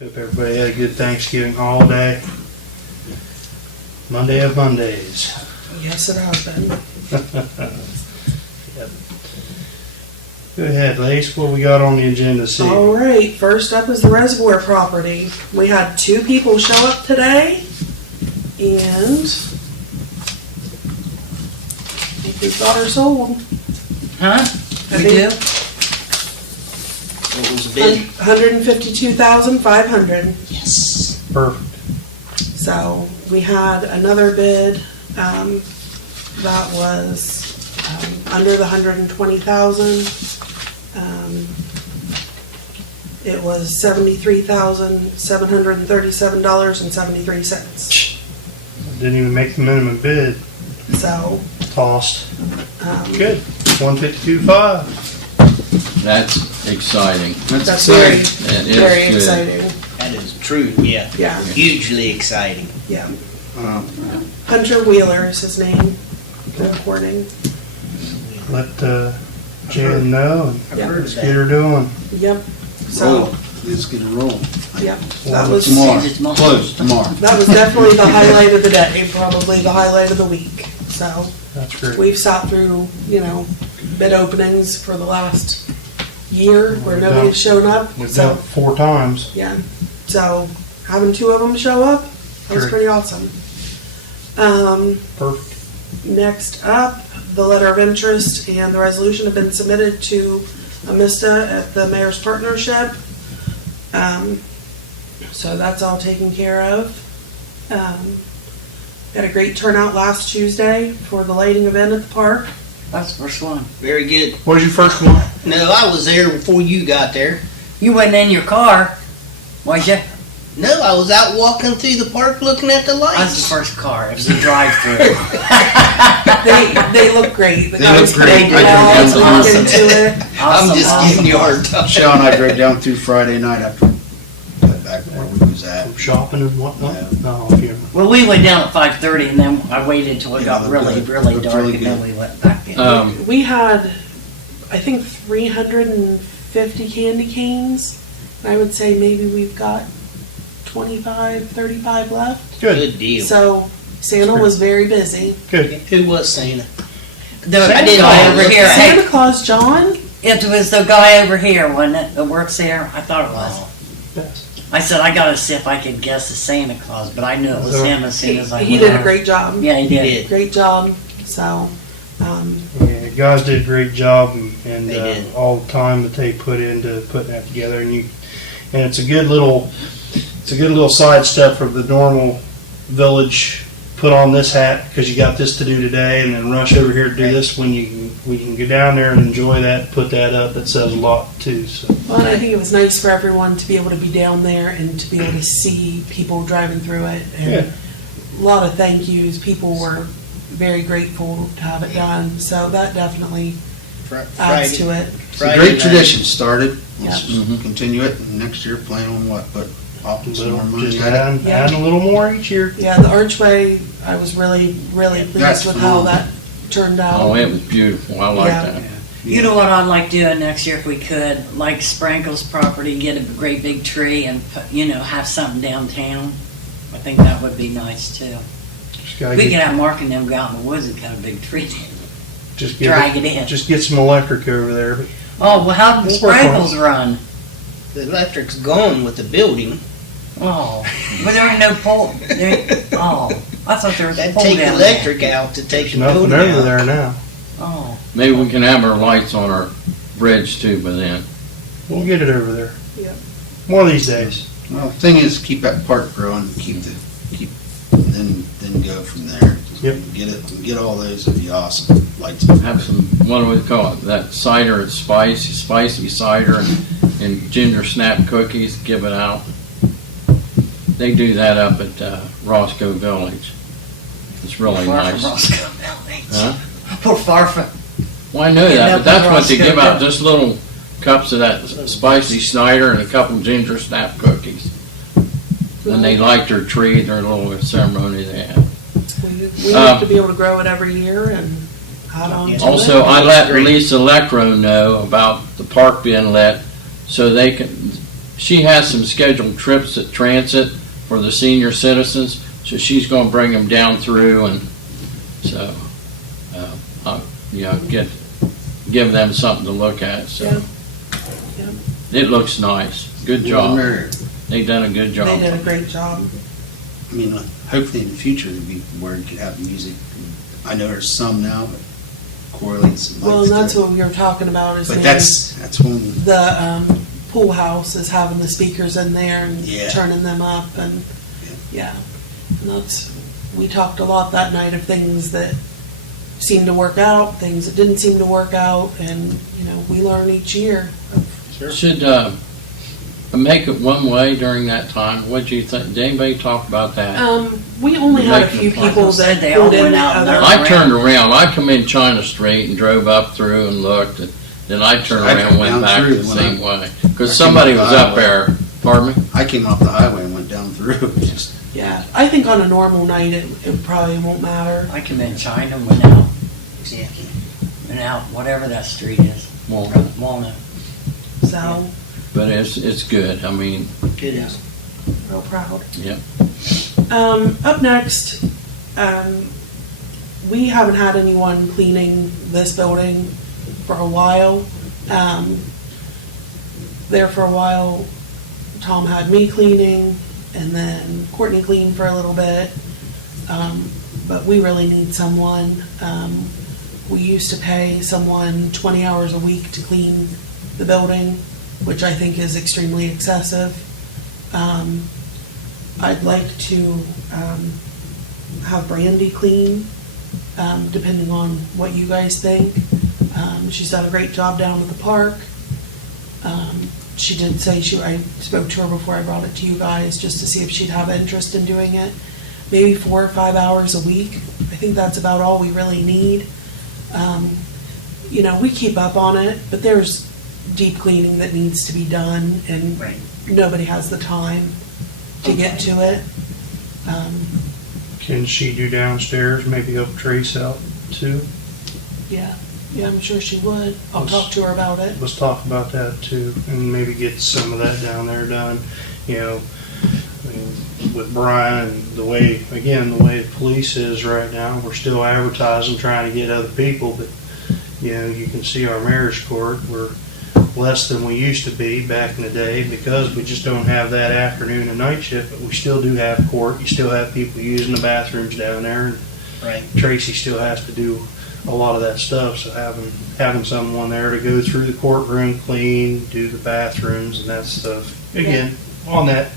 Hope everybody had a good Thanksgiving holiday. Monday of Mondays. Yes, it has been. Yep. Go ahead, Lace. What we got on the agenda this evening? All right, first up is the Reservoir property. We had 2 people show up today, and I think we've got her sold. Huh? I We think do? What was the bid? $152,500. Yes. Perfect. So we had another bid that was under the $120,000. It was $73,737.73. Didn't even make the minimum bid. So Tossed. Good. 152.5. That's exciting. that's very, That is very good. exciting. That is true, yeah. Yeah, Hugely exciting. yeah. Hunter Wheeler is his name. Reporting. Let Jan know and I've Yeah. heard of let's get that. her doing. Yep. So, Roll. Let's get a roll. yep. That was Tomorrow. It's tomorrow. Close tomorrow. that was definitely the highlight of the day. Probably the highlight of the week. So. That's great. We've sat through, bid openings for the last year where We've nobody's shown up. We've So, done it 4 times. yeah. So having 2 of them show up, that was Sure. pretty awesome. Perfect. Next up, the letter of interest and the resolution have been submitted to Amista at the Mayor's Partnership. So that's all taken care of. Got a great turnout last Tuesday for the lighting event at the park. That's the first one. Very good. What was your first one? No, I was there before you got there. You wasn't in your car, was you? No, I was out walking through the park looking at the I was the lights. first car. It was a drive-through. They look great. The They guys look great. put I all drove down into it. I'm just giving you a hard time. Michelle and I drove down through Friday night after back where we was at. From shopping and whatnot? Yeah. No, yeah. Well, we went down at 5:30, and then I waited until it Yeah, got they're really, good. really Looked dark, really and then good. we went back in. We had, I think, 350 candy canes. I would say maybe we've got 25, 35 left. Good. Good deal. So Santa was very busy. Good. Who was Santa? The I didn't guy know. over here, hey, Santa Claus John? it was the guy over here, wasn't it, that works there? I thought it was. Yes. I said, I gotta see if I could guess the Santa Claus, but I knew it was him as soon as I He went did a out. great job. Yeah, he He did. did. Great job. So, Yeah, guys did a great job and They did. all the time that they put into putting that together, and it's a good little sidestep from the normal village. Put on this hat because you got this to do today, and then rush over here to do this when you can go down there and enjoy that. Put that up. That says a lot too. So well, and I think it was nice for everyone to be able to be down there and to be able to see people driving through it. And yeah, a lot of thank yous. People were very grateful to have it done. So that definitely adds to it. It's a great tradition started. Let's Yeah. continue it, and next year plan on what, but opting some more money just at it. adding a little more each year. Yeah, the archway, I was really, really pleased That's with how phenomenal. that turned out. Oh, it was beautiful. I like Yeah. that. You know what I'd like doing next year if we could? Like Sprankle's property, get a great big tree and put, have something downtown. I think that would be nice too. Just gotta We could get, have Mark and them go out in the woods and cut a big tree. just Drag it in. Just get some electric over there. Oh, well, how did We'll work on it. Sprankle's run? The electric's gone with the building. Oh, but there ain't no pole. Oh, I thought there was a That pole take the down electric out to take There's the nothing building over out. there now. Oh, Maybe we can have our lights on our bridge too by then. We'll get it over there. Yeah. One of these days. Well, the thing is, keep that park growing, and then go from there. Yep. Get all those, it'd be awesome. Lights. Have some, what do we call it? That cider, it's spicy cider and ginger snap cookies, give it out. They do that up at Roscoe Village. It's really far nice. from Roscoe Village. Huh? We're far from. Well, I know Getting that, up but that's in what they give Roscoe out, just little cups of that spicy cider and a couple ginger snap cookies. And they light their tree, their little ceremony they have. We have to be able to grow it every year and add on to Also, it. I let Great. Lisa Electro know about the park being lit, so they can, she has some scheduled trips at Transit for the senior citizens, so she's gonna bring them down through, and so, give them something to look at, so. Yeah. It looks nice. Good job. They done a good job. They did a great job. I mean, hopefully in the future, there'd be where you could have music. I know there's some now, but correlates and Well, lights and that's to it. what we were talking about is But maybe that's one, the pool house is having the speakers in there and Yeah. turning them up, and yeah. And that's, we talked a lot that night of things that seemed to work out, things that didn't seem to work out, and we learn each year. Should, make it one way during that time. What do you think? Did anybody talk about that? We only had a Like few Michael people said, that they all pulled in went the out and other. looked. I turned around. I come in China Street and drove up through and looked, and then I turned I around and come went down back through the when same way. I Because came somebody up was the up highway. there. Pardon me? I came off the highway and went down through. Just Yeah, I think on a normal night it probably won't matter. I come in China, went out, Yeah. whatever that street is, Walnut. So, But it's good. I mean, It is. real proud. yep. Up next, we haven't had anyone cleaning this building for a while. There for a while, Tom had me cleaning, and then Courtney cleaned for a little bit. But we really need someone. We used to pay someone 20 hours a week to clean the building, which I think is extremely excessive. I'd like to have Brandy clean, depending on what you guys think. She's done a great job down at the park. She did say I spoke to her before I brought it to you guys just to see if she'd have interest in doing it. Maybe 4 or 5 hours a week. I think that's about all we really need. We keep up on it, but there's deep cleaning that needs to be done, and Right. nobody has the time to get to it. Can she do downstairs, maybe help Trace out too? Yeah, I'm sure she would. I'll talk to her about it. Let's talk about that too, and maybe get some of that down there done. I mean, with Brian, the way the police is right now, we're still advertising, trying to get other people, but you can see our mayor's court, we're less than we used to be back in the day because we just don't have that afternoon and night shift, but we still do have court. You still have people using the bathrooms down there, and Right. Tracy still has to do a lot of that stuff, so having someone there to go through the courtroom, clean, do the bathrooms and that stuff, again, on that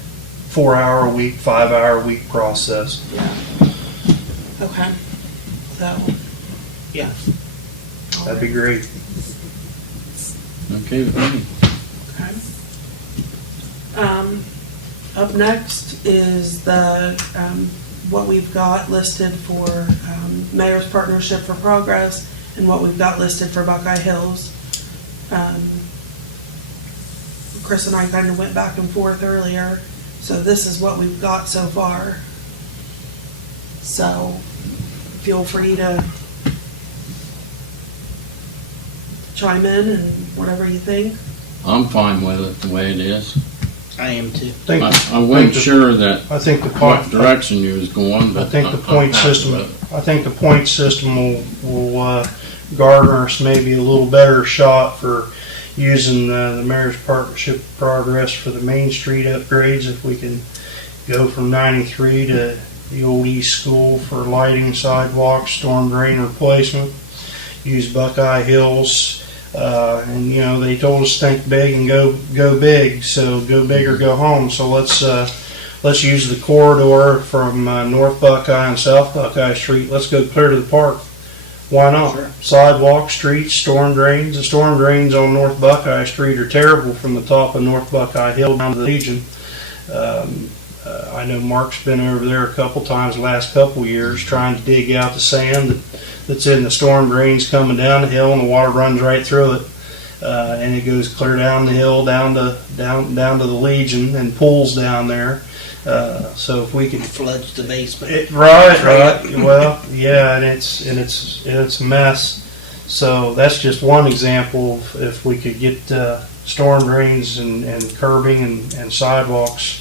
4 hour a week, 5 hour a week process. Yeah. Okay. So, yeah. That'd be great. Okay with me. Okay. Up next is the, what we've got listed for, Mayor's Partnership for Progress and what we've got listed for Buckeye Hills. Chris and I kind of went back and forth earlier, so this is what we've got so far. So, feel free to chime in and whatever you think. I'm fine with it the way it is. I am too. I wasn't sure that I think the what point, direction you was going, but I think the I'm point happy system, with it. I think the point system will garner us maybe a little better shot for using the Mayor's Partnership Progress for the Main Street upgrades. If we can go from 93 to the old East School for lighting, sidewalks, storm drain replacement, use Buckeye Hills. And they told us think big and go big, so go big or go home. So let's use the corridor from North Buckeye and South Buckeye Street. Let's go clear to the park. Why not? Sure. Sidewalks, streets, storm drains. The storm drains on North Buckeye Street are terrible from the top of North Buckeye Hill down to the Legion. I know Mark's been over there a couple times the last couple years trying to dig out the sand that's in the storm drains coming down the hill, and the water runs right through it, and it goes clear down the hill down to the Legion and pools down there. So if we could Floods the basement. right. Well, yeah, and it's a mess. So that's just one example of if we could get storm drains and curbing and sidewalks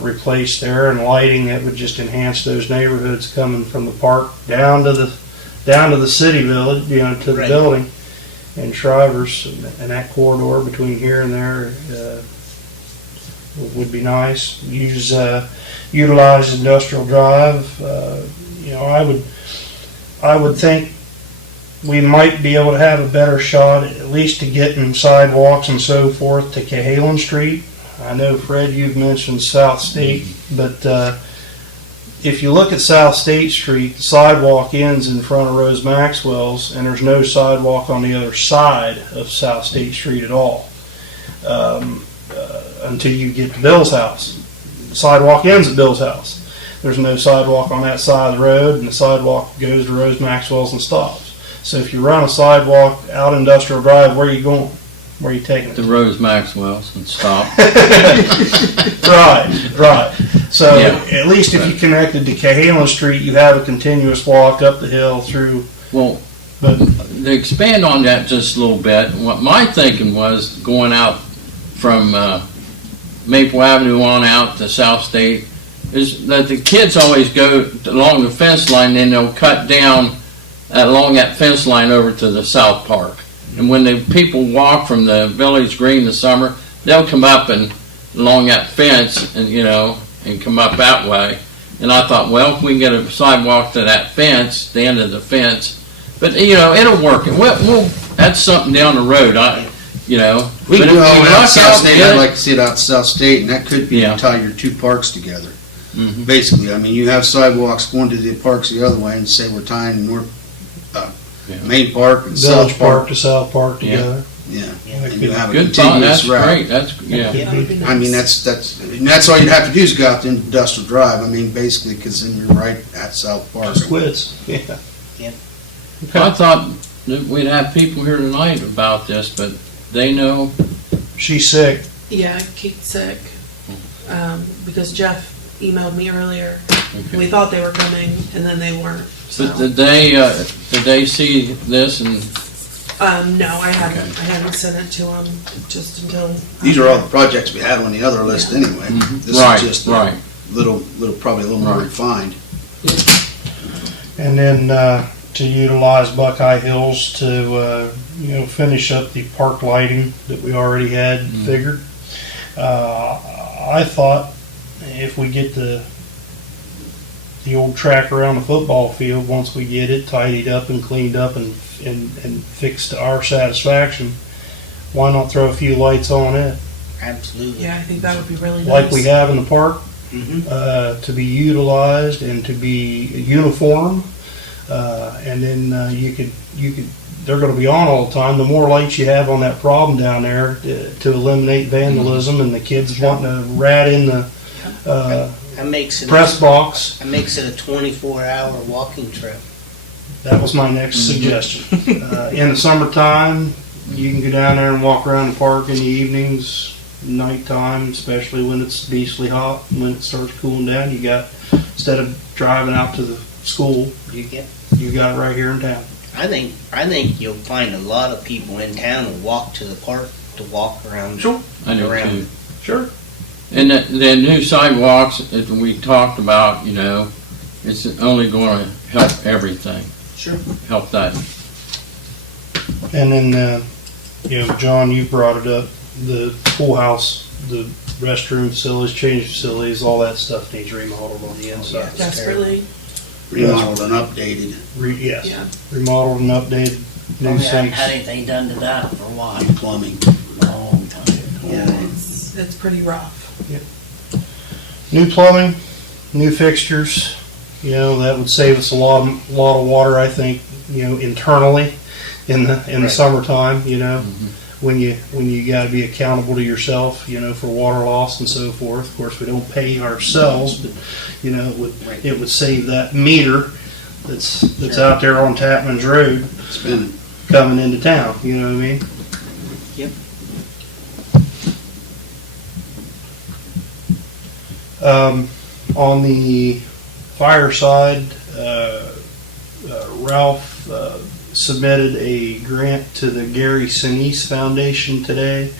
replaced there, and lighting that would just enhance those neighborhoods coming from the park down to the city village, to the Right. building and Shrivers, and that corridor between here and there would be nice. Utilize Industrial Drive. I would think we might be able to have a better shot, at least to getting sidewalks and so forth to Cahalan Street. I know, Fred, you've mentioned South State, but if you look at South State Street, the sidewalk ends in front of Rose Maxwell's, and there's no sidewalk on the other side of South State Street at all until you get to Bill's house. The sidewalk ends at Bill's house. There's no sidewalk on that side of the road, and the sidewalk goes to Rose Maxwell's and stops. So if you run a sidewalk out Industrial Drive, where are you going? Where are you taking it? The Rose Maxwell's and stop. Right. So Yeah. at least if you connected to Cahalan Street, you have a continuous walk up the hill through. Well, But to expand on that just a little bit, what my thinking was going out from Maple Avenue on out to South State is that the kids always go along the fence line, and they'll cut down along that fence line over to the South Park. And when the people walk from the Village Green this summer, they'll come up and along that fence and come up that way. And I thought, well, if we can get a sidewalk to that fence, the end of the fence, but it'll work. That's something down the road. We But can if go you out luck South out, State. get I'd it- like to see it out South State, and that could be Yeah. to tie your two parks together. Mhm. Basically, I mean, you have sidewalks going to the parks the other way, and say we're tying North Main Park and Village South Park to South Park Yeah. together. Yeah, Yeah. and you have a Good thought. continuous That's route. great. That's yeah. That would be nice. I mean, that's all you'd have to do is go out to Industrial Drive. I mean, basically, because then you're right at South Park. Just quits. Yeah. I thought that we'd have people here tonight about this, but they know. She's sick. Yeah, Kate's sick. Because Jeff emailed me earlier. Okay. We thought they were coming, and then they weren't. So. But did they see this and No, I hadn't. Okay. I hadn't sent it to them just until. These are all the projects we had on the other list anyway. This right, is just right. probably a little more Right. refined. And then to utilize Buckeye Hills to finish up the park lighting that we already had figured. I thought if we get the old track around the football field, once we get it tidied up and cleaned up and fixed to our satisfaction, why not throw a few lights on it Absolutely. Yeah, I think that would be really nice. like we have in the park? Mhm. To be utilized and to be uniform, and then they're going to be on all the time. The more lights you have on that problem down there to eliminate vandalism and the kids wanting to rat in the That makes it. press box, That makes it a 24-hour walking trip. that was my next suggestion. In the summertime, you can go down there and walk around the park in the evenings, nighttime, especially when it's beastly hot. When it starts cooling down, instead of driving out to the school, you got it right here in town. I think you'll find a lot of people in town who walk to the park to walk around. Sure. I do Around. too. Sure. And the new sidewalks that we talked about, it's only going to help everything. Sure. Help that. And then, John, you brought it up, the pool house, the restroom facilities, change facilities, all that stuff needs remodeled on the inside. yeah. Desperately. Remodeled and updated. Yes, Yeah. remodeled and updated, new We haven't sinks. had anything done to that for a while, Plumbing. long time. Yeah, it's pretty rough. New plumbing, new fixtures, that would save us a lot of water, I think, internally in the Right. summertime, when you got to be accountable to yourself, for water loss and so forth. Of course, we don't pay ourselves, but it would save that meter that's Sure. out there on Tapman's Road Spending. coming into town. You know what I mean? Yep. On the fire side, Ralph submitted a grant to the Gary Sinise Foundation today.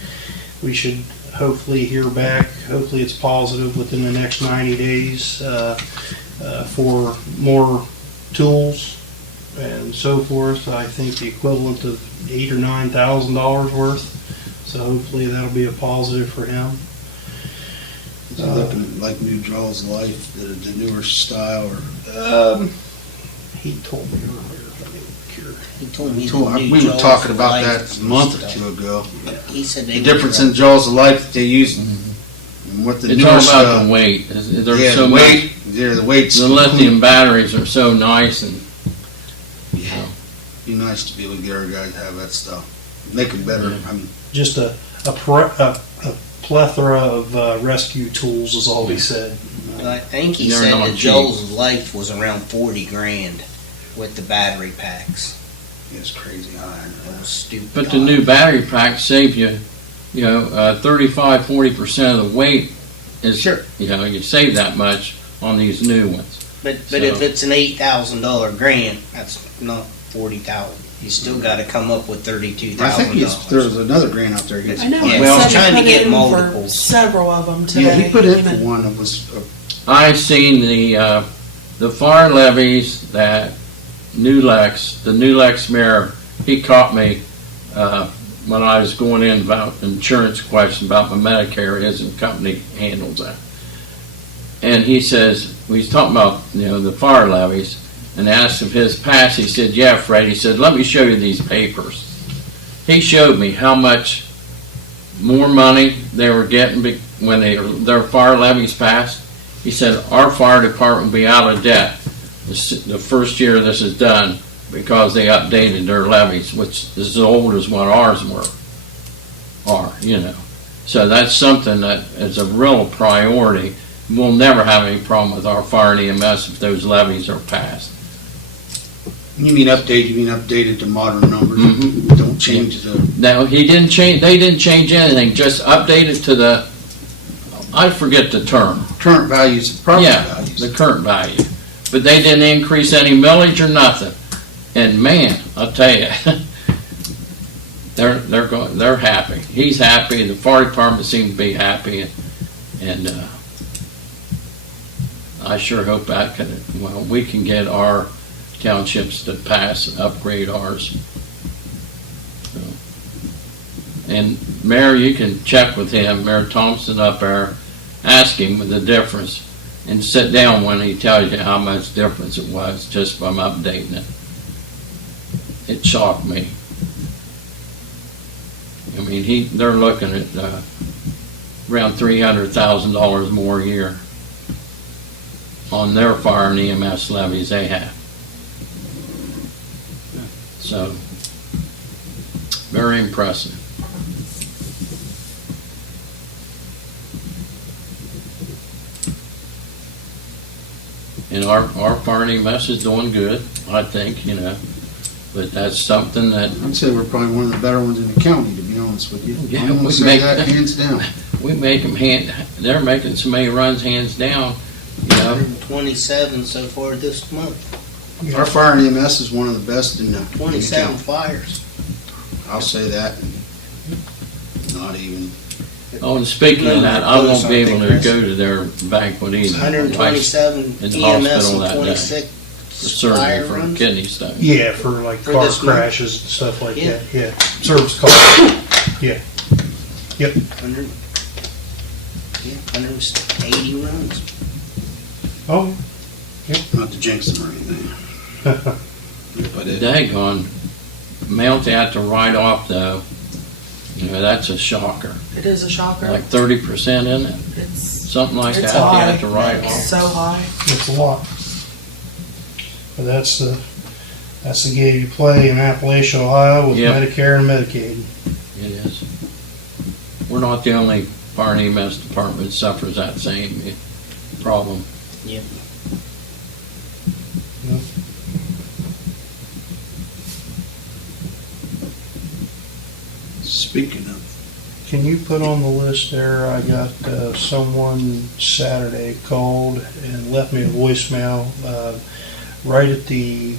We should hopefully hear back. Hopefully it's positive within the next 90 days for more tools and so forth. I think the equivalent of $8,000 or $9,000 worth. So hopefully that'll be a positive for him. Is he looking at like new Jaws Life, the newer style, or? He told me earlier. Let me look here. He told me We were talking about that a month or two ago. He said The difference in Jaws of Life that they use and what the It's newer all stuff. about the weight. There's Yeah, so the much. weight. Yeah, the weight's. The lithium batteries are so nice, and Yeah. Be nice to be able to get our guys to have that stuff. Make it better. Yeah. I mean, Just a plethora of rescue tools is all he said. I think he They're said not the cheap. Joel's Life was around 40 grand with the battery packs. it's crazy. That was stupid. but the new battery packs save you, 35-40% of the weight is, Sure. you save that much on these new ones. But So- if it's an $8,000 grant, that's not 40,000. You still got to come up with I $32,000. think there was another grant out there. I know. Yeah, he well, I was said he trying to put get in for multiples. several of them today. Yeah, he put in for even- one that was. I seen the fire levies that the New Lex mayor, he caught me when I was going in about insurance question about my Medicare. His company handles that, and he says he's talking about the fire levies, and asked if his pass. He said, "Yeah, Fred." He said, "Let me show you these papers." He showed me how much more money they were getting when their fire levies passed. He said, "Our fire department will be out of debt the first year this is done because they updated their levies, which is as old as what ours are. So that's something that is a real priority. We'll never have any problem with our fire and EMS if those levies are passed. You mean updated to modern numbers? Mhm. Don't change the. Now, he didn't change. They didn't change anything. Just update it to the. I forget the term. Current values, property Yeah, values. the current value. But they didn't increase any millage or nothing. And man, I'll tell you, they're happy. He's happy. The fire department seems to be happy, and I sure hope we can get our townships to upgrade ours. So. And Mayor, you can check with him, Mayor Thompson up there, ask him the difference, and sit down when he tells you how much difference it was just from updating it. It shocked me. I mean, they're looking at around $300,000 more a year on their fire and EMS levies they have. So, very impressive. And our fire and EMS is doing good, I think, but that's something that I'd say we're probably one of the better ones in the county, to be honest with you. Yeah, I'm gonna we say make- that hands down. we make them they're making so many runs hands down, 127 so far this month. Our fire and EMS is one of the best in the 27 county. fires. I'll say that. Not even. Oh, and speaking of that, I won't be able to go to their banquet either. 127 in the EMS hospital and that day. 26 For surgery fire for runs. kidney stone. Yeah, for like For car this month? crashes and stuff like Yeah. that. Yeah, service calls. Yeah. Yep. 180 runs. Oh. Not to jinx them or anything. But it, Daggone, amount they have to write off though, that's a shocker. It is a shocker. Like 30%, isn't it? It's Something like It's that they high. have to write off. so high. It's a lot. But that's the game you play in Appalachia, Ohio with Yep. Medicare and Medicaid. It is. We're not the only fire and EMS department that suffers that same problem. Yep. speaking of, Can you put on the list there, I got someone Saturday called and left me a voicemail right at the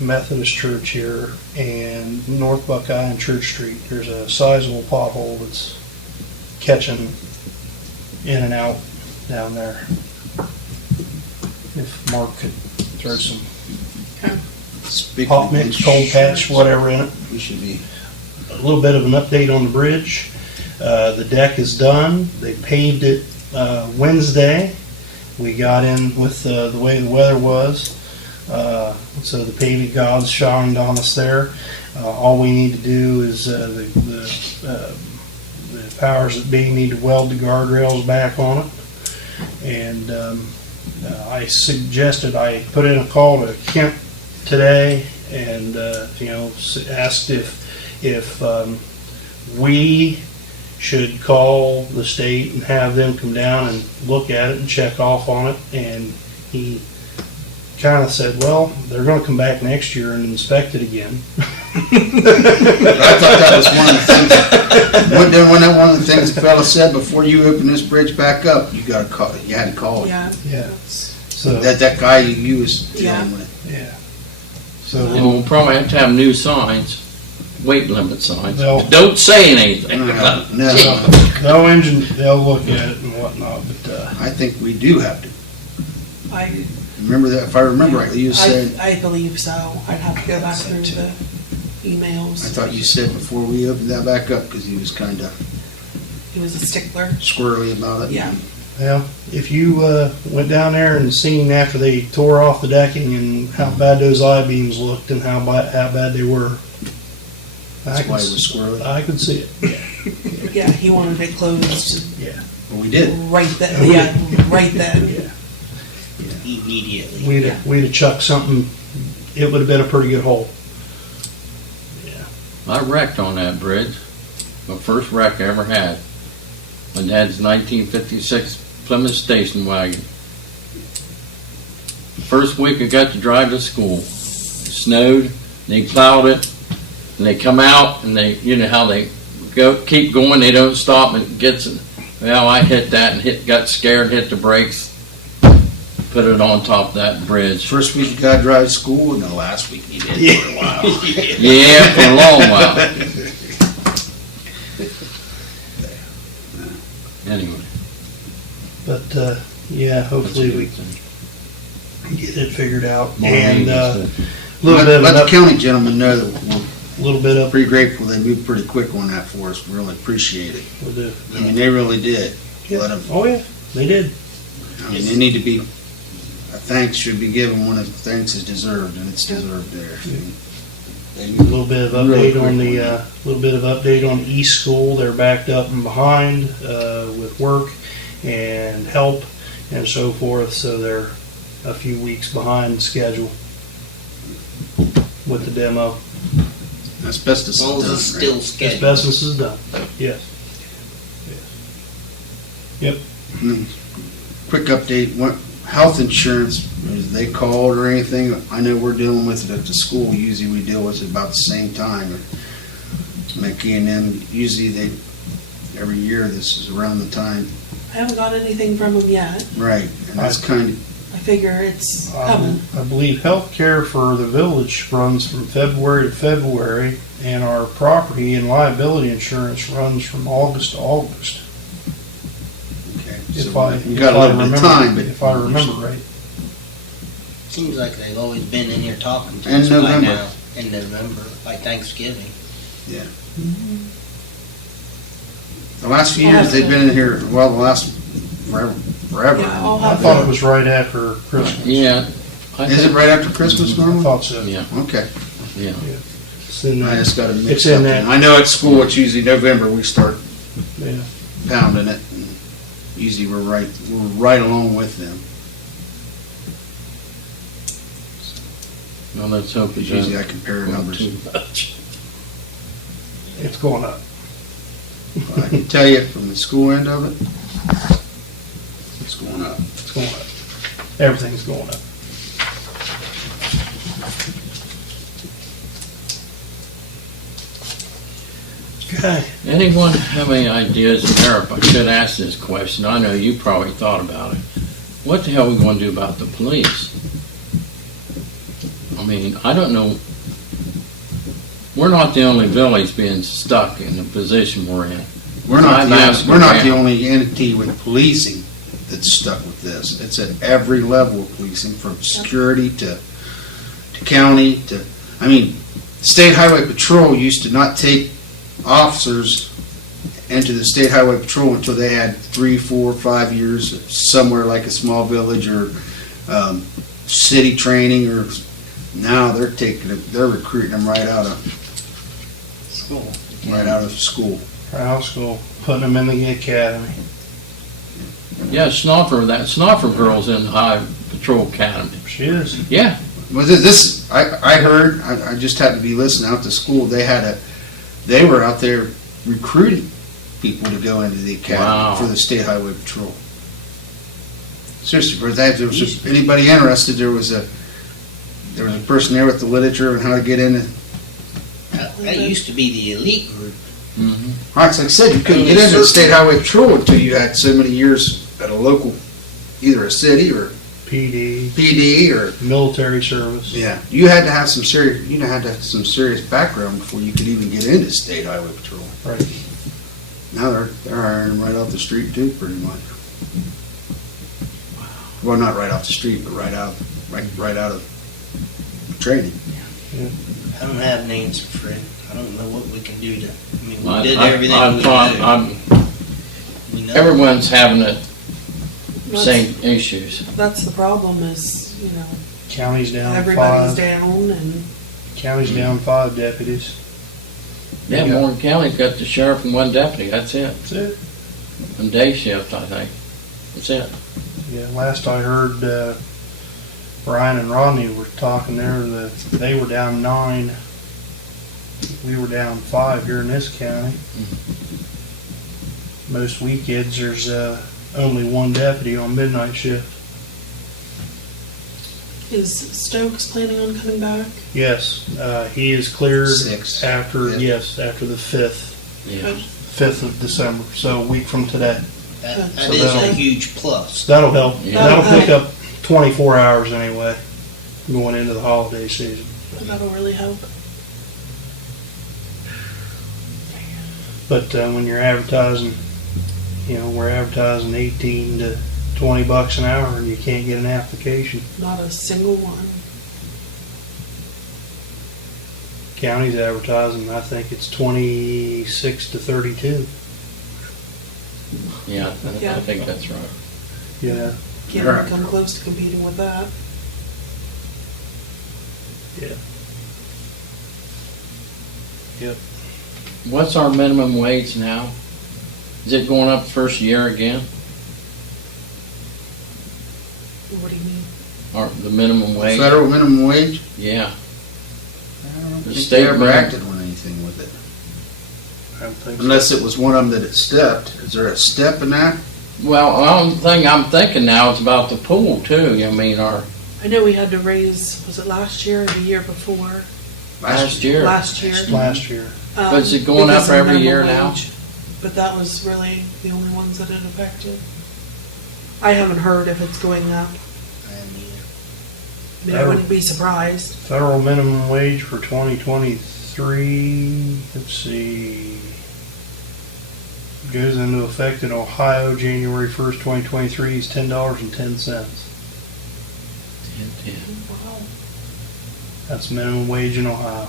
Methodist Church here and North Buckeye and Church Street. There's a sizable pothole that's catching in and out down there. If Mark could throw some Speaking hot of mix, cold patch, insurance, whatever in it. We should be, A little bit of an update on the bridge. The deck is done. They paved it Wednesday. We got in with the way the weather was. So the paving gods shined on us there. All we need to do is the powers that be need to weld the guardrails back on it. And I suggested I put in a call to Kent today and asked if we should call the state and have them come down and look at it and check off on it. And he kind of said, well, they're going to come back next year and inspect it again. I thought that was one of the things, wasn't one of the things the fella said, before you open this bridge back up, you had to call. Yeah. Yeah. That's- So That guy you was Yeah. dealing with. yeah. So And we'll probably have to have new signs, weight limit signs. Well- Don't say anything. No, no engine, they'll look at it and whatnot, but I think we do have to. I, Remember that, if I remember rightly, you said, I believe so. I'd have to go back through the emails. I thought you said before we opened that back up, because he was kind of He was a stickler. squirrely about it. Yeah. well, if you went down there and seen after they tore off the decking and how bad those I-beams looked and how bad they were, That's why it was squirrely. I could see it. Yeah, he wanted it closed Yeah. Well, we did. right then. Yeah, right then. Yeah. Immediately. We'd have chucked something, it would have been a pretty good hole. Yeah. I wrecked on that bridge. My first wreck I ever had. My dad's 1956 Plymouth station wagon. First week I got to drive to school. It snowed, they plowed it, and they come out, and they, you know how they keep going, they don't stop, and it gets it. Well, I hit that and got scared, hit the brakes, put it on top of that bridge. First week you got to drive to school, and the last week you did for a while. Yeah, for a long while. Anyway. But, yeah, hopefully we can get it figured out. And a little Let bit the of county gentlemen know that we're a little bit up pretty grateful. They moved pretty quick on that for us. We really appreciate it. with the. I mean, they really did. Let 'em- Oh, yeah, they did. I mean, they need to be, a thanks should be given when a thanks is deserved, and it's deserved there. A little bit of Really update on quick the, one. little bit of update on the East School. They're backed up and behind, with work and help and so forth, so they're a few weeks behind schedule with the demo. Asbestos As long as is it's done, still right? scheduled. Asbestos is done, yes. Quick update, what, health insurance, have they called or anything? I know we're dealing with it at the school, usually we deal with it about the same time. Mickey and them, usually every year this is around the time. I haven't got anything from him yet. Right, and that's kind of, I figure it's coming. I believe healthcare for the village runs from February to February, and our property and liability insurance runs from August to August. okay. If So I, we if got a I little bit remember, of time, but. if I remember right. Seems like they've always been in here talking to And us by November. now. In November, by Thanksgiving. The last few years, they've been in here, well, the last forever. Yeah, I'll I have thought it was right after Christmas. Yeah. I Is it think- right after Christmas I normally? thought so. Yeah, Okay, yeah. It's in I there. just got it It's mixed in up. that. I know at school, it's usually November, we start Yeah. pounding it. And usually we're right along with them. Well, let's hope it Because usually I doesn't compare go numbers. too much. It's going up. But I can tell you from the school end of it, it's going up. It's going up. Everything's going up. Okay. Anyone have any ideas, and Eric, I should ask this question, I know you probably thought about it. What the hell are we gonna do about the police? I mean, I don't know. We're not the only village being stuck in the position we're in. We're not I've the asked only, we're not the around. only entity with policing that's stuck with this. It's at every level of policing, from security to county to, I mean, State Highway Patrol used to not take officers into the State Highway Patrol until they had 3, 4, 5 years somewhere like a small village or city training, or now they're recruiting them right out of School. school. High school, putting them in the academy. Yeah, that Snoffer girl's in the High Patrol Academy. She is. Yeah, Was it this? I heard. I just happened to be listening out to school. They were out there recruiting people to go into the academy Wow. for the State Highway Patrol. Seriously, if there was anybody interested, there was a person there with the literature on how to get in. That used to be the elite group. Like I said, you couldn't get into the State Highway Patrol until you had so many years at a local, either a city or PD, PD or. military service. Yeah, you had to have some serious. You had to have some serious background before you could even get into State Highway Patrol. Right. Now they're hiring them right off the street too, pretty much. Well, not right off the street, but right out of training. I don't have an answer, Fred. I don't know what we can do to. I mean, we I- did I- everything I'm we trying- could. I'm- We know. Everyone's having the That's- same issues. That's the problem is, County's down everybody's 5. down and County's down 5 deputies. Yeah, Yeah. Morgan County's got the sheriff and 1 deputy, that's it. That's it. And day shift, I think. That's it. Yeah, last I heard, Brian and Rodney were talking there, they were down 9. We were down 5 here in this county. Most weekends, there's only 1 deputy on midnight shift. is Stokes planning on coming back? Yes, he is cleared 6th. after Yeah. the 5th, Yeah. 5th of December, so a week from today. That So is a that'll- huge plus. So that'll help. Yeah. That'll pick up 24 hours anyway, going into the holiday season. That'll really help. But when you're advertising, we're advertising 18 to 20 bucks an hour, and you can't get an application. Not a single one. County's advertising, I think it's 26 to 32. Yeah, Yeah. I think that's right. Yeah, Can't Right. even come close to competing with that. What's our minimum wage now? Is it going up the first year again? What do you mean? Or the minimum wage? Federal minimum wage. Yeah. I don't The think state they ever minimum- acted on anything with it, I don't think so. unless it was one of them that it stepped. Is there a step in that? Well, the only thing I'm thinking now is about the pool too. I mean, our I know we had to raise, was it last year or the year before? last year. Last year. Last year. But is it going because up of every minimum year now? wage. But that was really the only ones that it affected. I haven't heard if it's going up. I mean, I wouldn't be surprised. Federal minimum wage for 2023, let's see, goes into effect in Ohio January 1st, 2023, is $10.10. 10. Wow. That's minimum wage in Ohio.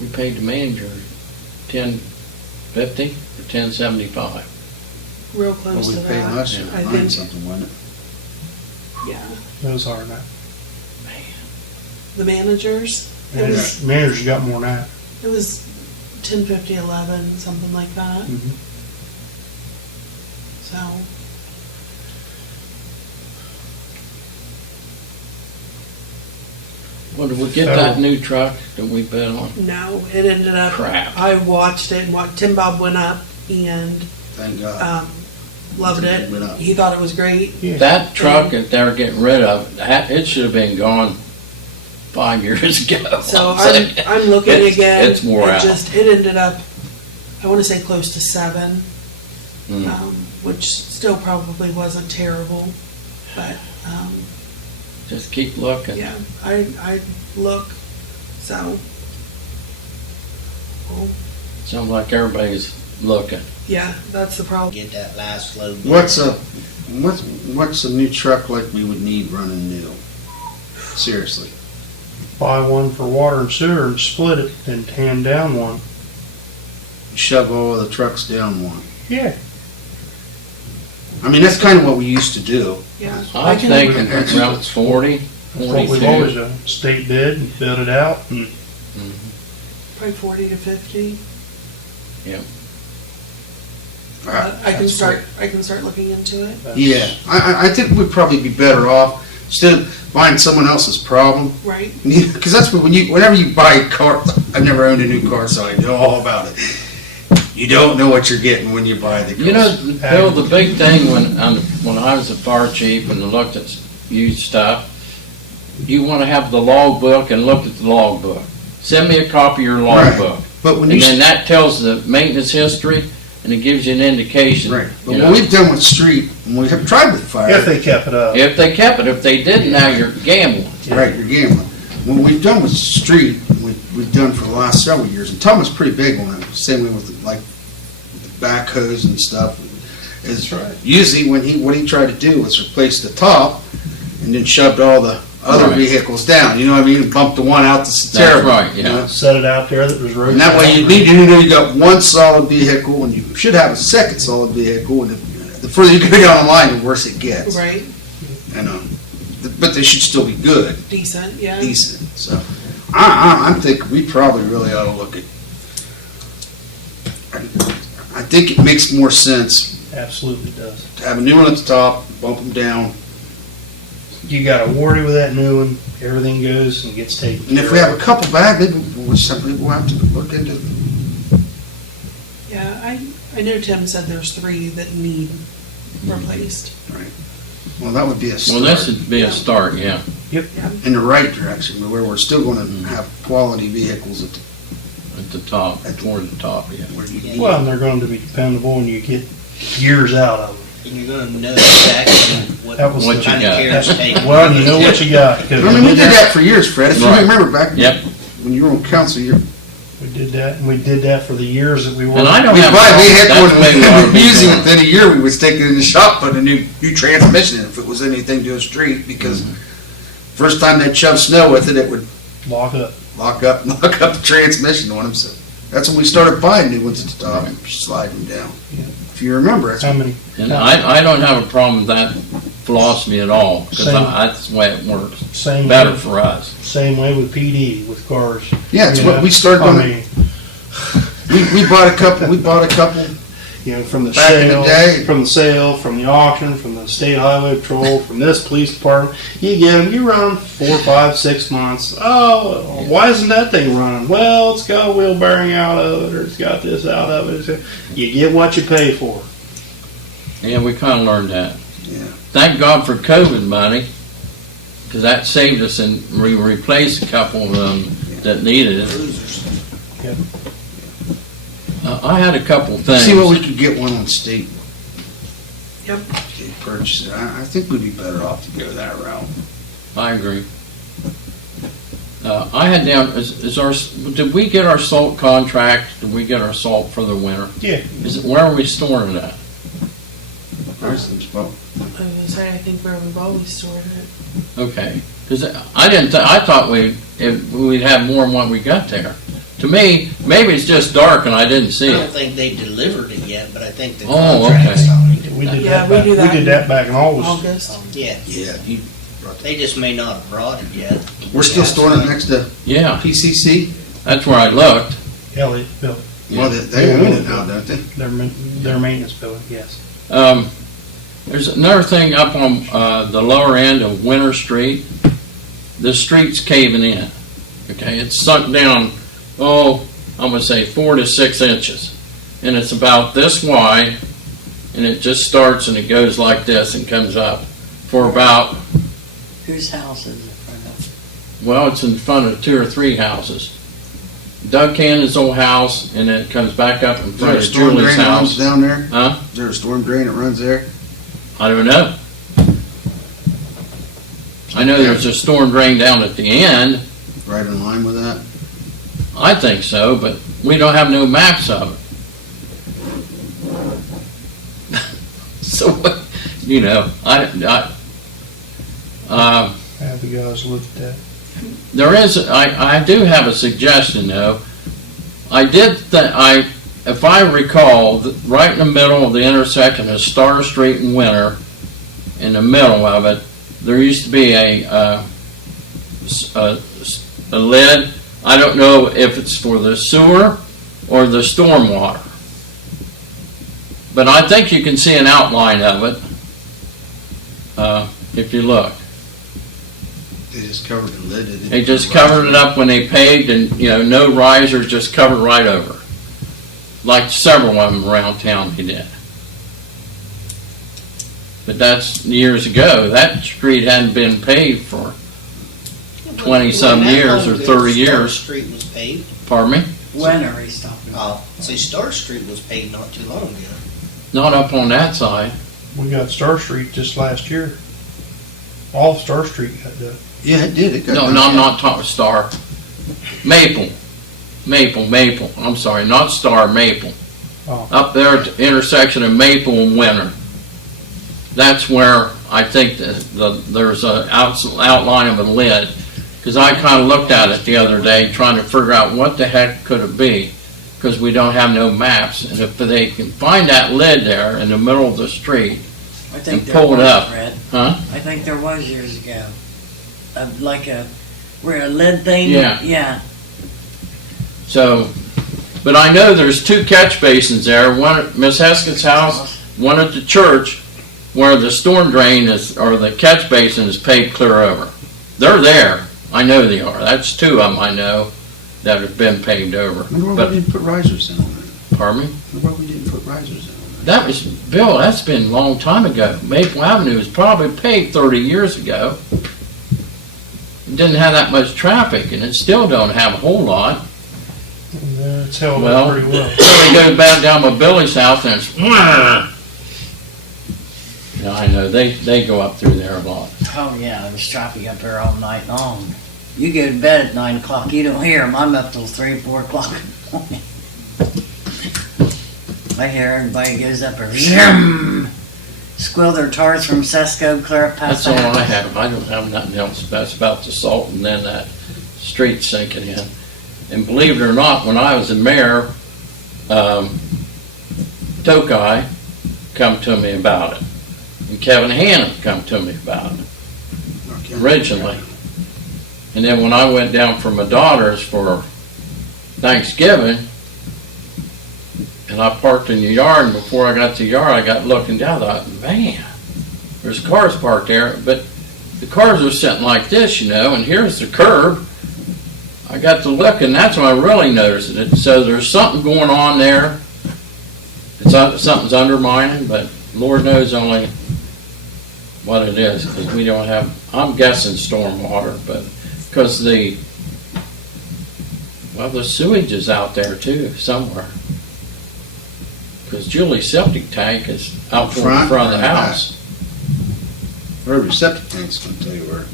We paid the manager $10.50 or $10.75. Real What close we to paid that. last year, I 9 think, something, wasn't it? yeah. Those are not. The managers, it was, Managers got more than that. it was 10.50, 11, something like that. Mhm. So, Well, did we get that new truck that we bid on? no, it ended up, Crap. I watched it and what Tim Bob went up and Thank God. loved it. Went up. He thought it was great. Yeah. That truck that they were getting rid of, it should have been gone 5 years ago. So saying. I'm looking It's- again. It's wore out. It ended up, I want to say close to 7, Mm. which still probably wasn't terrible, but Just keep looking. Yeah, I look, so. Well, Sounds like everybody's looking. yeah, that's the problem. Get that last load. What's a new truck like we would need running new? Seriously. Buy one for water and sewer and split it, then hand down one. Shove all the trucks down one. Yeah. I mean, that's kind of what we used to do. Yeah. I'm can- thinking around 40, That's what we've always 42. done. State bid and build it out and Probably 40 to 50. I I can start looking into it. that's- Yeah, I think we'd probably be better off instead of buying someone else's problem. Right. Because that's what whenever you buy a car, I've never owned a new car, so I know all about it. You don't know what you're getting when you buy the car. You know, Bill, the big thing when I was a fire chief and looked at used stuff, you want to have the log book and look at the log book. Send me a copy of your log Right. book. But when And you then that tells the maintenance history and it gives you an indication. right, but you what know. we've done with street, and we have tried with fire. If they kept it up. If they kept it, if they didn't, now you're gambling. Right, you're gambling. What we've done with street, we've done for the last several years, and Tom was pretty big on it, same way with like the backhoes and stuff. Is That's right. usually what he tried to do was replace the top and then shoved all the other Right. vehicles down, you know what I mean? Bumped the one out that's terrible. right, you yeah. know? Set it out there that was road. And that way you know you got one solid vehicle, and you should have a second solid vehicle, and the further you go down the line, the worse it gets. Right. And, but they should still be good. Decent. Yeah. Decent. So I'm thinking we probably really ought to look at. I think it makes more sense Absolutely does. to have a new one at the top, bump them down, You got a warranty with that new one, everything goes and gets taken and care if we have of. a couple bad, maybe we'll have to look into. Yeah. I know Tim said there's 3 that need replaced. Well, that would be a Well, start this would be a start, yeah. Yeah. in the right direction, where we're still going to have quality vehicles At the top, toward the top, yeah. where you need. Well, and they're going to be dependable and you get years out of them. And you're gonna know exactly That was what the- kind of What you care is taken. Well, you know what you got. 'cause I mean, we did that for years, Fred. If Right. you remember back Yep. when you were on council, We did that, and we did that for the years that we were. And I don't we'd have. buy a That's vehicle the way we ought to and be usually doing it. within a year we would take it in the shop, put a new transmission in if it was anything to a street, because first time they'd shove snow with it, it would Lock up. lock up the transmission on them. So that's when we started buying new ones at the top, sliding down. Yeah. If you remember, that's How many? And I don't have a problem with that philosophy at all, because Same. that's the way it works. Same Better way, for us. same way with PD, with cars. yeah, it's You what know, we started I on. mean, We bought a couple. We bought a couple. you know, from the Back in the sale, day. from the auction, from the state highway patrol, from this police department, you get them, you run 4, 5, 6 months. Oh, why isn't that thing running? Well, it's got a wheel bearing out of it, or it's got this out of it. You get what you pay for. Yeah, we kind of learned that. Yeah. Thank God for COVID money, because that saved us and we replaced a couple of them that needed it. Yep. I had a couple things. See what we could get one on state. Yep. State purchase. I think we'd be better off to go that route. I agree. I had down, did we get our salt contract? Did we get our salt for the winter? Yeah. Where are we storing it at? I was gonna say I think where we've always stored it. Okay, because I thought we'd have more than what we got there. To me, maybe it's just dark and I didn't I see don't it. think they delivered it yet, but I think the Oh, contract's okay. signed. We did Yeah, that. we Back, do that we did that back in August. August. Yeah, Yeah, they just may not have brought it yet. we're still storing it next to Yeah, PCC. that's where I looked. Elliott built Well, they own it now, don't they? their maintenance building. Yes. There's another thing up on the lower end of Winter Street. The street's caving in. Okay, it's sunk down, I'm going to say 4 to 6 inches. And it's about this wide, and it just starts and it goes like this and comes up for about, Whose house is it in front of? well, it's in front of 2 or 3 houses. Doug Cannon's old house, and then it comes back up in Is there front a of storm Julie's drain that runs house. down there? Huh? Is there a storm drain that runs there? I don't know. I I know there's a storm drain down at the end. Right in line with that? I think so, but we don't have no maps of it. So, you know, Have the guys look at that. there is, I do have a suggestion though. If I recall, right in the middle of the intersection of Star Street and Winter, in the middle of it, there used to be a lid. I don't know if it's for the sewer or the stormwater. But I think you can see an outline of it if you look. They just covered the lid. They just covered it up when they paved, and you know, no risers, just covered right over. Like several of them around town they did. But that's years ago. That street hadn't been paved for 20-some When that years or long ago, 30 Star years. Street was paved. Pardon me? Winter he's talking about. Say Star Street was paved not too long ago. Not up on that side. We got Star Street just last year. All of Star Street got done. Yeah, it did. It got No, done. no, I'm not talking Star. Maple. I'm sorry, not Star, Maple. Oh. Up there at the intersection of Maple and Winter. That's where I think there's an outline of a lid. Because I kind of looked at it the other day trying to figure out what the heck could it be. Because we don't have no maps. And if they can find that lid there in the middle of the street, I think and there pull it was, up. Fred. huh? I think there was years ago. Like a lid thing. Yeah. Yeah. So, but I know there's two catch basins there, one at Miss Heskett's house, one at the church, where the storm drain is, or the catch basin is paved clear over. They're there. I know they are. That's two of them I know that have been paved over. Remember why But, we didn't put risers in on it? pardon me? Remember why we didn't put risers in on it? That was, Bill, that's been a long time ago. Maple Avenue was probably paved 30 years ago. It didn't have that much traffic, and it still don't have a whole lot. And, it's held Well, up pretty well. so they go back down by Billy's house and it's, no, I know, they go up through there a lot. Oh yeah, there was traffic up there all night long. You go to bed at 9 o'clock, you don't hear them. I'm up till 3, 4 o'clock in the morning. I hear everybody goes up there, zoom, squill their tires from Cesco clear up past That's all the I house. have. I don't have nothing else. That's about the salt and then that street sinking in. And believe it or not, when I was the mayor, Tokai come to me about it. And Kevin Hannon come to me about it Okay. originally. And then when I went down for my daughters for Thanksgiving, and I parked in the yard, and before I got to the yard, I got looking down, I thought, man, there's cars parked there, but the cars are sitting like this, you know, and here's the curb. I got to look, and that's when I really noticed it. So there's something going on there. Something's undermining, but Lord knows only what it is, because we don't have, I'm guessing stormwater, but because the sewage is out there too, somewhere. Because Julie's septic tank is out toward the front of the house. Wherever your septic tank's gonna tell you where,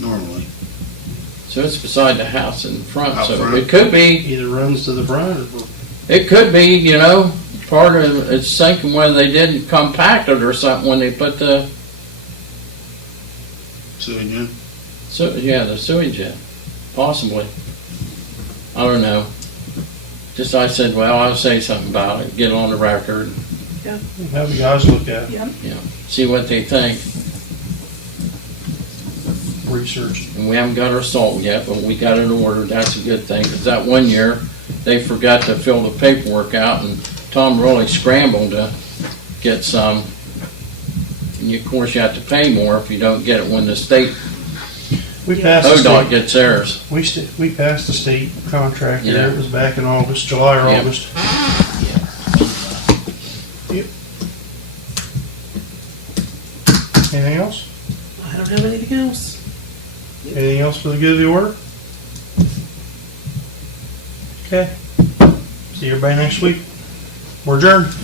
normally. So it's beside the house in front, Out so front? it could be, Either runs to the front or it could be, you know, part of it's sinking when they didn't compact it or something when they put the, Sewage in? the sewage in, possibly. I don't know. Just I said, well, I'll say something about it, get it on the record, have the guys look at it, see what they think. research. And we haven't got our salt yet, but we got it ordered. That's a good thing, because that one year, they forgot to fill the paperwork out, and Tom really scrambled to get some. And of course, you have to pay more if you don't get it when the state We passed the ODOT state, gets theirs. we passed the state contract there. Yeah. It was back in August, July or Yeah. August. Yep. Anything else? I don't have anything else. Anything else for the good of the order? Okay. See everybody next week. We're adjourned.